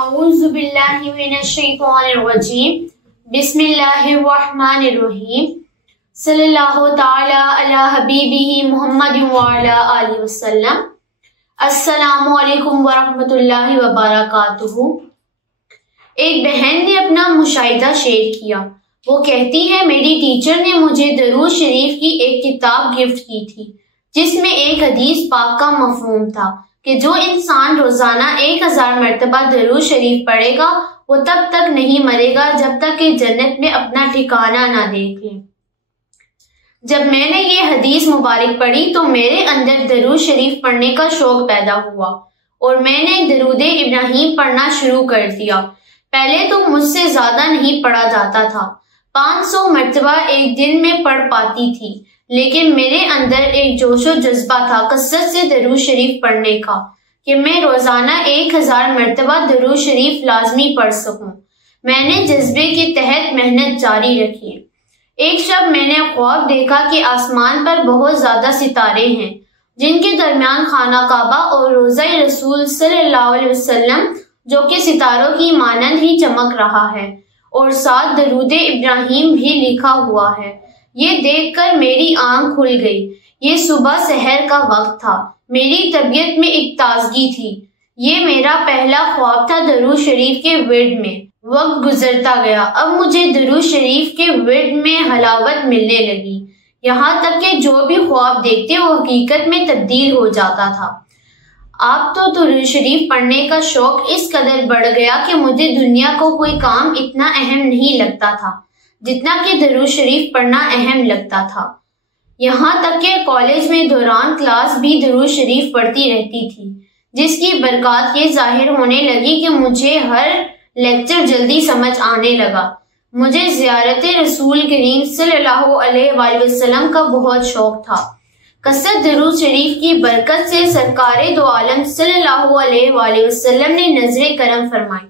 اعوذ باللہ من الشیطان الرجیم बिस्मिल्लाहिर्रहमानिर्रहीम सल्लल्लाहु ताला अला हबीबिही मुहम्मद वअला आलिहि वसल्लम। अस्सलामु अलैकुम वरहमतुल्लाहि वबरकातुहू। एक बहन ने अपना मुशाहिदा शेयर किया। वो कहती है, मेरी टीचर ने मुझे दरूद शरीफ की एक किताब गिफ्ट की थी जिसमें एक हदीस पाक का मफहूम था कि जो इंसान रोजाना 1000 मरतबा दरूद शरीफ पढ़ेगा वो तब तक नहीं मरेगा जब तक कि जन्नत में अपना ठिकाना ना देख ले। जब मैंने ये हदीस मुबारक पढ़ी तो मेरे अंदर दरूद शरीफ पढ़ने का शौक पैदा हुआ और मैंने दरूद इब्राहिम पढ़ना शुरू कर दिया। पहले तो मुझसे ज्यादा नहीं पढ़ा जाता था, 500 मरतबा एक दिन में पढ़ पाती थी, लेकिन मेरे अंदर एक जोशो जज्बा था कसरत से दरूद शरीफ पढ़ने का कि मैं रोजाना 1000 मरतबा दरूद शरीफ लाजमी पढ़ सकूं। मैंने जज्बे के तहत मेहनत जारी रखी। एक शब मैंने ख्वाब देखा कि आसमान पर बहुत ज्यादा सितारे हैं जिनके दरमियान खाना काबा और रोज़ा रसूल सल्लल्लाहु अलैहि वसल्लम जो कि सितारों की मानंद ही चमक रहा है और साथ दरूद इब्राहिम भी लिखा हुआ है। ये देखकर मेरी आंख खुल गई। ये सुबह सहर का वक्त था। मेरी तबीयत में एक ताजगी थी। ये मेरा पहला ख्वाब था दरूद शरीफ के विर्द में। वक्त गुजरता गया। अब मुझे दरूद शरीफ के विर्द में हलावत मिलने लगी, यहाँ तक कि जो भी ख्वाब देखते वो हकीकत में तब्दील हो जाता था। आप तो दरूद शरीफ पढ़ने का शौक इस कदर बढ़ गया कि मुझे दुनिया को कोई काम इतना अहम नहीं लगता था जितना कि दरूद शरीफ पढ़ना अहम लगता था। यहाँ तक कि कॉलेज में दौरान क्लास भी दरूद शरीफ पढ़ती रहती थी, जिसकी बरकत ये जाहिर होने लगी कि मुझे हर लेक्चर जल्दी समझ आने लगा। मुझे ज़ियारत रसूल करीम सल्लल्लाहु अलैहि वसल्लम का बहुत शौक था। कसरत दरूद शरीफ की बरकत से सरकारे दो आलम सल्लल्लाहु अलैहि वसल्लम ने नजरे करम फरमाई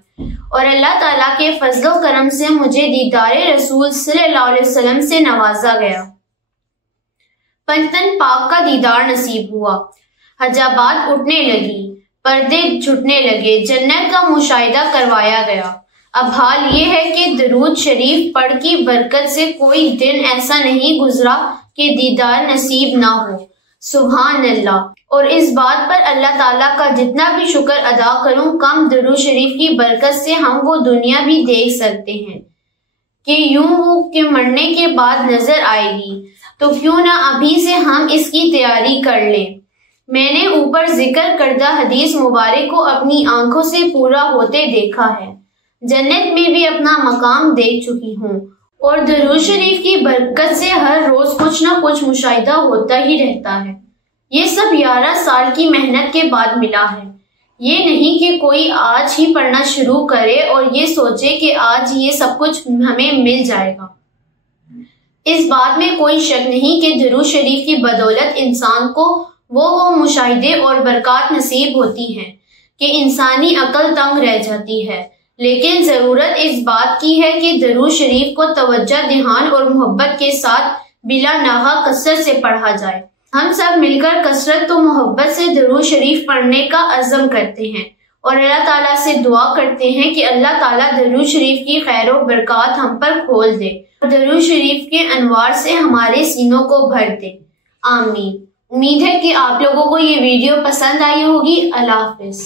और अल्लाह ताला के फजलो करम से मुझे दीदारे रसूल सल्लल्लाहु अलैहि वसल्लम से नवाजा गया। पंजतन पाक का दीदार नसीब हुआ। हजाबात उठने लगी, पर्दे छुटने लगे, जन्नत का मुशाहिदा करवाया गया। अब हाल ये है कि दरूद शरीफ पढ़ की बरकत से कोई दिन ऐसा नहीं गुजरा कि दीदार नसीब ना हो। सुभान अल्लाह। और इस बात पर अल्लाह ताला का जितना भी शुक्र अदा करूं कम। दरूद शरीफ की बरकत से हम वो दुनिया भी देख सकते हैं कि यूं वो के मरने के बाद नजर आएगी, तो क्यों ना अभी से हम इसकी तैयारी कर लें। मैंने ऊपर जिक्र करदा हदीस मुबारक को अपनी आंखों से पूरा होते देखा है। जन्नत में भी अपना मकाम देख चुकी हूँ और दरूद शरीफ की बरकत से हर रोज कुछ ना कुछ मुशाहिदा होता ही रहता है। ये सब 11 साल की मेहनत के बाद मिला है। ये नहीं कि कोई आज ही पढ़ना शुरू करे और ये सोचे कि आज ये सब कुछ हमें मिल जाएगा। इस बात में कोई शक नहीं कि दरूद शरीफ की बदौलत इंसान को वो मुशाहिदे और बरकत नसीब होती हैं कि इंसानी अकल तंग रह जाती है। लेकिन जरूरत इस बात की है कि दरूद शरीफ को तवज्जो, ध्यान और मोहब्बत के साथ बिला नाहा कसरत से पढ़ा जाए। हम सब मिलकर कसरत और मोहब्बत से दरूद शरीफ पढ़ने का अज़म करते हैं और अल्लाह ताला से दुआ करते हैं कि अल्लाह ताला दरूद शरीफ की खैर और बरकत हम पर खोल दे और दरूद शरीफ के अनवार से हमारे सीनों को भर दे। आमीन। उम्मीद है कि आप लोगों को ये वीडियो पसंद आई होगी। अल्लाह हाफिज।